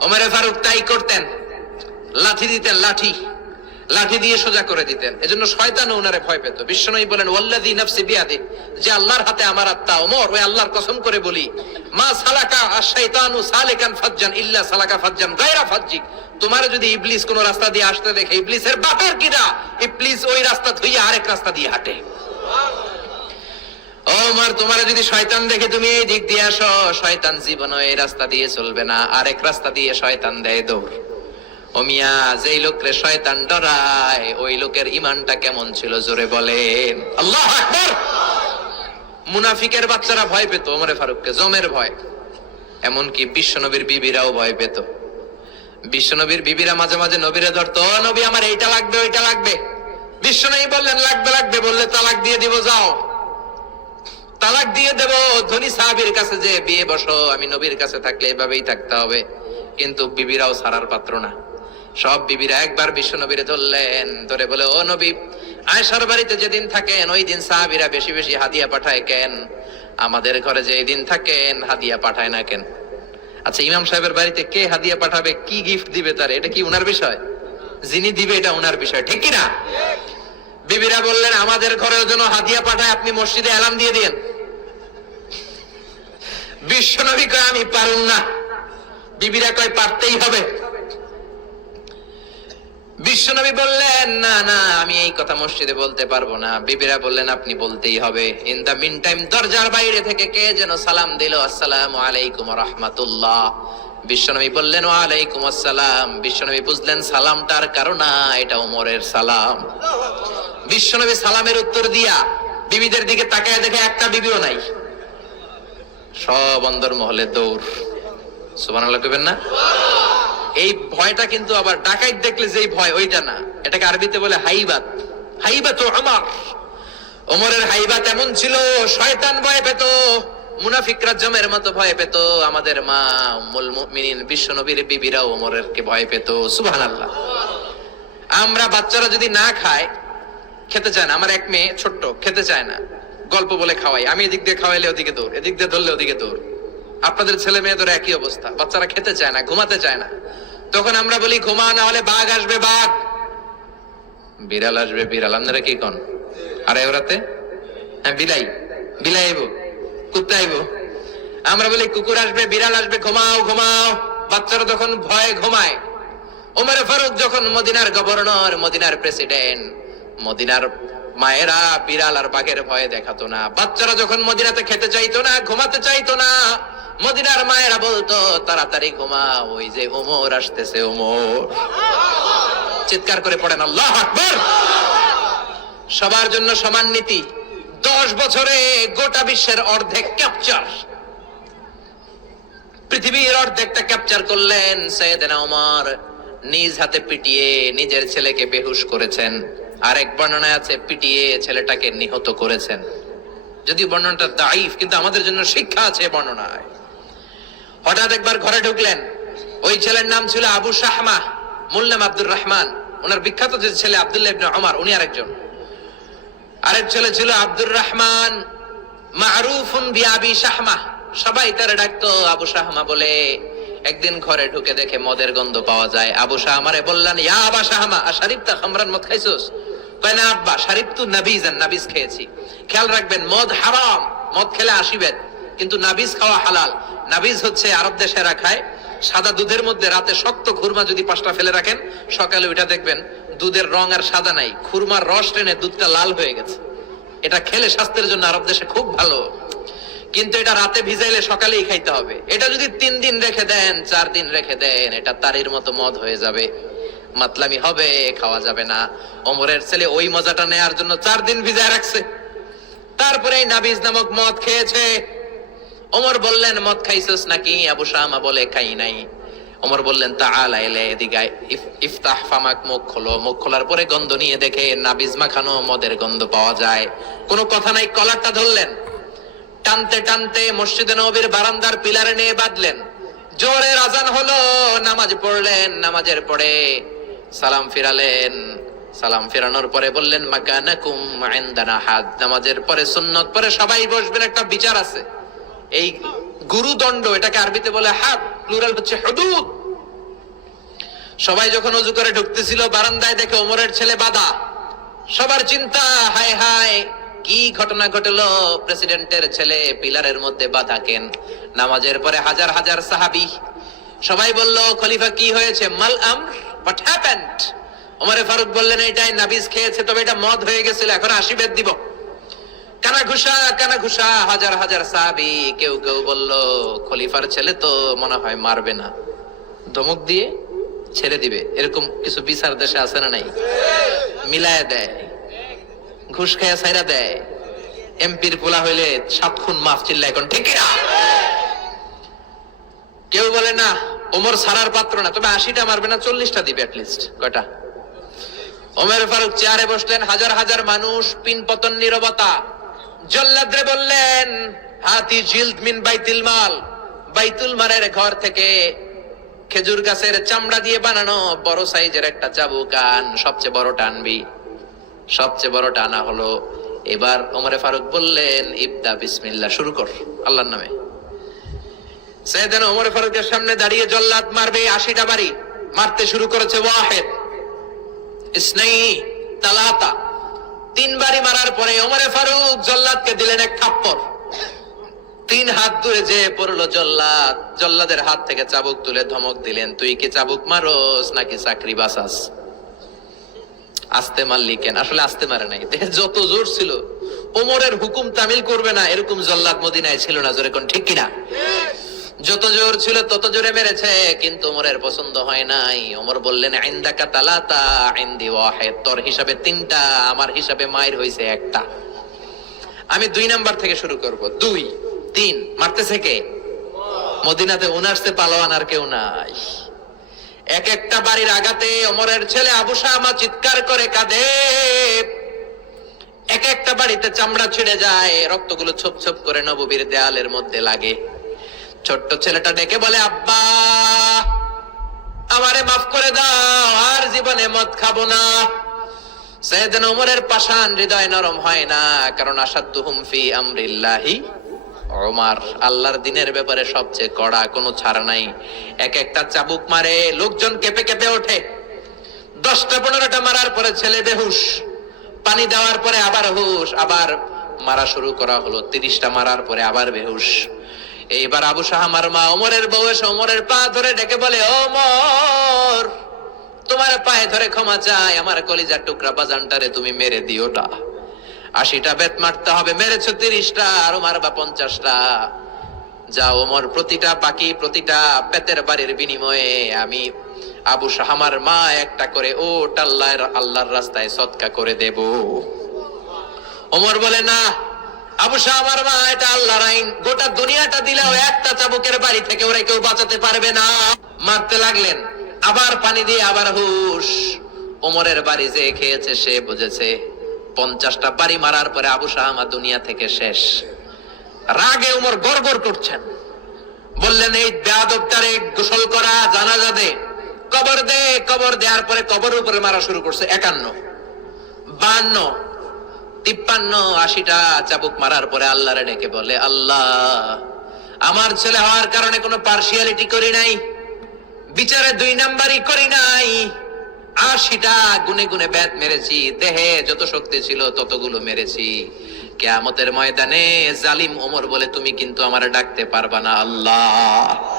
ওমরে ফারুক তাই করতেন। লাঠি দিতেন, লাঠি। লাঠি দিয়ে সোজা করে দিতেন। এজন্য শয়তানও ওনারে ভয় পেত। বিশ্বনবী বলেন, ওয়াল্লাযী নাফসি বিয়াদি, যে আল্লাহর হাতে আমার আত্মা ওমর, ওই আল্লাহর কসম করে বলি, মা সালাকা আশ-শাইতানু সালিকান ফাজ্জান ইল্লা সালাকা ফাজ্জান গায়রা ফাজ্জিক তোমার যদি ইবলিস কোন রাস্তা দিয়ে আসতে দেখে, ইবলিসের বাপের কিনা ইবলিস ওই রাস্তা ধুইয়া আরেক রাস্তা দিয়ে হাঁটে। ও আমার তোমার যদি শয়তান দেখে তুমি এই দিক দিয়ে আসো, শয়তান জীবন এই রাস্তা দিয়ে চলবে না। আরেক রাস্তা দিয়ে শয়তান দেয় দৌড়। যেই শয়তান ডরায়, ওই লোকের ইমানটা কেমন ছিল, জোরে বলেন। আল্লাহ মুনাফিকের বাচ্চারা ভয় পেত, ওমরে ফারুককে, জমের ভয়। এমনকি বিশ্বনবীর বিবিরাও ভয় পেত। বিশ্বনবীর বিবিরা মাঝে মাঝে নবীরে ধরতো, "ও নবী, আমার এইটা লাগবে, ওইটা লাগবে। বিশ্বনবী বললেন, লাগবে লাগবে। বললে, তালাক দিয়ে দিব, যাও। তালাক দিয়ে দেব। ধনী সাহাবীর কাছে যে, বিয়ে বসো, আমি নবীর কাছে থাকলে এভাবেই থাকতে হবে। কিন্তু বিবিরাও সারার পাত্র না। সব বিবিরা একবার বিশ্ব নবীরে ধরলেন, ধরে বলে, ও নবী আয়সার বাড়িতে যেদিন থাকেন, ওই দিন সাহাবীরা বেশি বেশি হাদিয়া পাঠায় কেন? আমাদের ঘরে যে দিন থাকেন, হাদিয়া পাঠায় না কেন? আচ্ছা ইমাম সাহেবের বাড়িতে কে হাদিয়া পাঠাবে, কি গিফট দিবে তার? এটা কি উনার বিষয়? যিনি দিবে, এটা উনার বিষয়, ঠিক কি না? বিবিরা বললেন, আমাদের ঘরের জন্য হাদিয়া পাঠায়, আপনি মসজিদে এলান দিয়ে দিয়েন। বিশ্বনবী কয় আমি পারুন না। বিবিরা কয়, পারতেই হবে। বিশ্বনবী বললেন, না না, আমি এই কথা মসজিদে বলতে পারব না। বিবিরা বললেন, আপনি বলতেই হবে। ইন দা মিন টাইম দরজার বাইরে থেকে কে যেন সালাম দিল, আসসালামু আলাইকুম রাহমাতুল্লাহ। বিশ্বনবী বললেন ওয়ালাইকুম আসসালাম। বিশ্বনবী বুঝলেন সালামটার কারণ না, এটা ওমরের সালাম। বিশ্বনবী সালামের উত্তর দিয়া বিবিদের দিকে তাকায় দেখে একটা বিবিও নাই। সব অন্দর মহলে দৌড়। সুবহানাল্লাহ কইবেন না? এই ভয়টা কিন্তু আবার ডাকাইত দেখলে যেই ভয়, ওইটা না। এটাকে আরবিতে বলে হাইবাত। হাইবাত আমার ওমরের হাইবাত এমন ছিল, শয়তান ভয় পেত মুনাফিকরা জমের মতো ভয় পেত। আমাদের মা উম্মুল মুমিনিন, বিশ্ব নবীর বিবিরা ওমরের কে ভয় পেত। সুবহানাল্লাহ। আমরা বাচ্চারা যদি না খায়, খেতে চায় না। আমার এক মেয়ে ছোট্ট, খেতে চায় না। গল্প বলে খাওয়াই। আমি এদিক দিয়ে খাওয়াইলে ওদিকে দৌড়, এদিক দিয়ে ধরলে ওদিকে দৌড়। আপনাদের ছেলে মেয়েদের একই অবস্থা, বাচ্চারা খেতে চায় না, ঘুমাতে চায় না। তখন আমরা বলি, ঘুমা, না হলে বাঘ আসবে, বাঘ! বিড়াল আসবে, বিড়াল। আপনারা কি কন? আর ওরাতে হ্যাঁ বিলাই। বিলাই আইবো। কুত্তা আইবো। আমরা বলি, কুকুর আসবে, বিড়াল আসবে, ঘুমাও ঘুমাও! বাচ্চারা তখন ভয়ে ঘুমায়। ওমরে ফারুক যখন মদিনার গভর্নর, মদিনার প্রেসিডেন্ট, মদিনার মায়েরা বিড়াল আর বাঘের ভয়ে দেখাতো না। বাচ্চারা যখন মদিনাতে খেতে চাইতো না, ঘুমাতে চাইতো না, মদিনার মায়েরা বলতো, তাড়াতাড়ি ঘুমা ওই যে ওমর আসতেছে, ওমর। চিৎকার করে পড়েন, আল্লাহ আকবর! সবার জন্য সমান নীতি, দশ বছরে গোটা বিশ্বের অর্ধেক ক্যাপচার। পৃথিবীর অর্ধেকটা ক্যাপচার করলেন সৈয়দনা ওমর, নিজ হাতে পিটিয়ে নিজের ছেলেকে বেহুশ করেছেন। আরেক বর্ণনায় আছে, পিটিয়ে ছেলেটাকে নিহত করেছেন। যদি বর্ণনাটা দাইফ কিন্তু আমাদের জন্য শিক্ষা আছে বর্ণনায়। হঠাৎ একবার ঘরে ঢুকলেন। ওই ছেলের নাম ছিল আবু শাহমা, মূল নাম আব্দুর রহমান। ওনার বিখ্যাত যে ছেলে আব্দুল্লাহ ইবনে ওমর উনি আরেকজন। আরেক ছেলে ছিল আব্দুর রহমান, মারুফুন বিআবি শাহমা। সবাই তারা ডাকতো, আবু শাহমা বলে, একদিন ঘরে ঢুকে দেখে মদের গন্ধ পাওয়া যায়। আবু শাহমারে বললেন, ইয়া আবা শাহমা আর শারিফ তা খামরান মদ খাইছোস? কয় না আব্বা শারিফ নাবিজ নাবিজ খেয়েছি। খেয়াল রাখবেন, মদ হারাম, মদ খেলে আসিবেন কিন্তু নাবিজ খাওয়া হালাল। নাবিজ হচ্ছে আরব সাদা দুধের মধ্যে রাতে শক্ত খুরমা যদি পাঁচটা ফেলে রাখেন, সকালে ওইটা দেখবেন, দুধের রং আর সাদা নাই। খুরমার রস টেনে দুধটা লাল হয়ে গেছে। এটা খেলে স্বাস্থ্যের জন্য আরব দেশে খুব ভালো। কিন্তু এটা রাতে ভিজাইলে সকালেই খাইতে হবে। এটা যদি তিন দিন রেখে দেন, চার দিন রেখে দেন, এটা তারির মতো মদ হয়ে যাবে। মাতলামি হবে, খাওয়া যাবে না। অমরের ছেলে ওই মজাটা নেয়ার জন্য চার দিন ভিজায় রাখছে। তারপরে নাবিজ নামক মদ খেয়েছে। ওমর বললেন, মদ খাইছস নাকি? আবু শামা বলে, খাই নাই। ওমর বললেন তা আলাইলে এদিকে ইফতাহ ফামাক, মুখ খোলো। মুখ খোলার পরে গন্ধ নিয়ে দেখে নাবিজ মাখানো মদের গন্ধ পাওয়া যায়। কোনো কথা নাই, কলারটা ধরলেন। টানতে টানতে মসজিদে নবীর বারান্দার পিলারে নিয়ে বাঁধলেন। জোরে আজান হলো, নামাজ পড়লেন। নামাজের পরে সালাম ফিরালেন। সালাম ফেরানোর পরে বললেন, মাকানাকুম ইনদানা হাদ। নামাজের পরে, সুন্নত পরে সবাই বসবেন, একটা বিচার আছে। এই গুরুদণ্ড, এটাকে আরবিতে বলে হাত প্লুরাল হচ্ছে হুদুদ। সবাই যখন অজু করে ঢুকতেছিল, বারান্দায় দেখে ওমরের ছেলে বাধা সবার চিন্তা, হায় হায়, কি ঘটনা ঘটলো? প্রেসিডেন্টের ছেলে পিলারের মধ্যে বাধা কেন? নামাজের পরে হাজার হাজার সাহাবি, সবাই বলল, খলিফা কি হয়েছে? মাল আমর। হোয়াট হ্যাপেন্ড ওমরে ফারুক বললেন, এটাই নাবিজ খেয়েছে, তবে এটা মদ হয়ে গেছিল, এখন আশীর্বাদ দিব। কানা ঘুষা কানা ঘুষা হাজার হাজার সাহাবি কেউ কেউ বলল, খলিফার ছেলে তো মনে হয় মারবে না। ধমক দিয়ে ছেড়ে দিবে। এরকম কিছু বিচার দেশে আছে না নাই? মিলায় দেয়, ঘুষ খায়া সাইরা দেয়। এমপির পোলা হইলে সাত খুন মাফ চিল্লা এখন ঠিক কেউ বলে, না ওমর সারার পাত্র না, তবে আশিটা মারবে না, চল্লিশটা দিবে লিস্ট কয়টা? ওমর ফারুক চেয়ারে বসলেন, হাজার হাজার মানুষ, পিন পতন নীরবতা। জল্লাদ্রে বললেন, হাতি জিল্দ মিন বাইতুল মাল। বাইতুল মালের ঘর থেকে খেজুর গাছের চামড়া দিয়ে বানানো বড় সাইজের একটা চাবুক আন সবচেয়ে বড় টানবি। সবচেয়ে বড় টানা হলো, এবার ওমরে ফারুক বললেন, ইবদা বিসমিল্লাহ, শুরু কর, আল্লাহর নামে। ওমরে ফারুকের সামনে দাঁড়িয়ে জল্লাদ মারবে আশিটা বাড়ি। মারতে শুরু করেছে ওয়াহেদ। ইসনাই তালাতা। তিন বাড়ি মারার পরে ওমরে ফারুক জল্লাদকে দিলেন এক তিন হাত দূরে যে পড়ল জল্লাদ, জল্লাদের হাত থেকে চাবুক তুলে ধমক দিলেন, তুই কি চাবুক মারোস নাকি চাকরি বাসাস আস্তে মারলি কেন? আসলে আস্তে মারে নাই। যত জোর ছিল, ওমরের হুকুম তামিল করবে না, এরকম জল্লাদ মদিনায় ছিল না, জোরে কোন ঠিক কিনা? যত জোর ছিল তত জোরে মেরেছে, কিন্তু ওমরের পছন্দ হয় নাই। ওমর বললেন, আইন্দাকা তালাতা, আইন্দি ওয়াহেদ, তোর হিসাবে তিনটা, আমার হিসাবে মায়ের হইছে একটা। আমি দুই নাম্বার থেকে শুরু করব। দুই, তিন, মারতেছে কে? মদিনাতে উনারসে পালোয়ান আর কেউ নাই। এক একটা বাড়ির আগাতে ওমরের ছেলে আবু শামা চিৎকার করে কাঁদে। এক একটা বাড়িতে চামড়া ছিঁড়ে যায়, রক্তগুলো ছোপ ছোপ করে নববীর দেয়ালের মধ্যে লাগে। ছোট্ট ছেলেটা ডেকে বলে, আব্বা, আমারে মাফ করে দাও, আর জীবনে মদ খাব না। সৈয়দনা ওমরের পাষাণ হৃদয় নরম হয় না, কারণ আসাদুহুম ফি আমরিল্লাহি ওমর। আল্লাহর দিনের ব্যাপারে সবচেয়ে কড়া কোনো ছাড় নাই। এক একটা চাবুক মারে, লোকজন কেঁপে কেঁপে ওঠে। দশটা পনেরোটা মারার পরে ছেলে বেহুশ, পানি দেওয়ার পরে আবার হুশ, আবার মারা শুরু করা হলো। তিরিশটা মারার পরে আবার বেহুশ। এইবার আবু সাহামার মা ওমরের বউ এসে ওমরের পা ধরে ডেকে বলে ওমর, তোমার পায়ে ধরে ক্ষমা চাই, আমার কলিজার টুকরা বাজানটারে তুমি মেরে দিও না আশিটা বেত মারতে হবে, মেরেছো তিরিশটা, আরও মারবা পঞ্চাশটা। যা ওমর, প্রতিটা বাকি প্রতিটা বেতের বাড়ির বিনিময়ে আমি আবু সাহামার মা একটা করে ও টাল্লার আল্লাহর রাস্তায় সৎকা করে দেব। ওমর বলে, না আবু সাহামার মা, এটা আল্লাহর আইন। গোটা দুনিয়াটা দিলেও একটা চাবুকের বাড়ি থেকে ওরা কেউ বাঁচাতে পারবে না। মারতে লাগলেন। আবার পানি দিয়ে আবার হুশ। ওমরের বাড়ি যে খেয়েছে সে বুঝেছে। পঞ্চাশটা বাড়ি মারার পরে আবু সাহামা দুনিয়া থেকে শেষ। রাগে উমর গড়গড় করছেন। বললেন, এই বেয়াদবটারে গোসল করা, জানাজা দে। কবর দে, কবর দেওয়ার পরে কবর উপরে মারা শুরু করছে, একান্ন। বান্ন। তিপ্পান্ন আশিটা চাবুক মারার পরে আল্লাহরে ডেকে বলে, আল্লাহ, আমার ছেলে হওয়ার কারণে কোনো পার্সিয়ালিটি করি নাই, বিচারে দুই নাম্বারই করি নাই, আশিটা গুনে গুনে ব্যাত মেরেছি, দেহে যত শক্তি ছিল ততগুলো মেরেছি। কেয়ামতের ময়দানে জালিম ওমর বলে, তুমি কিন্তু আমার ডাকতে পারবা না, আল্লাহ।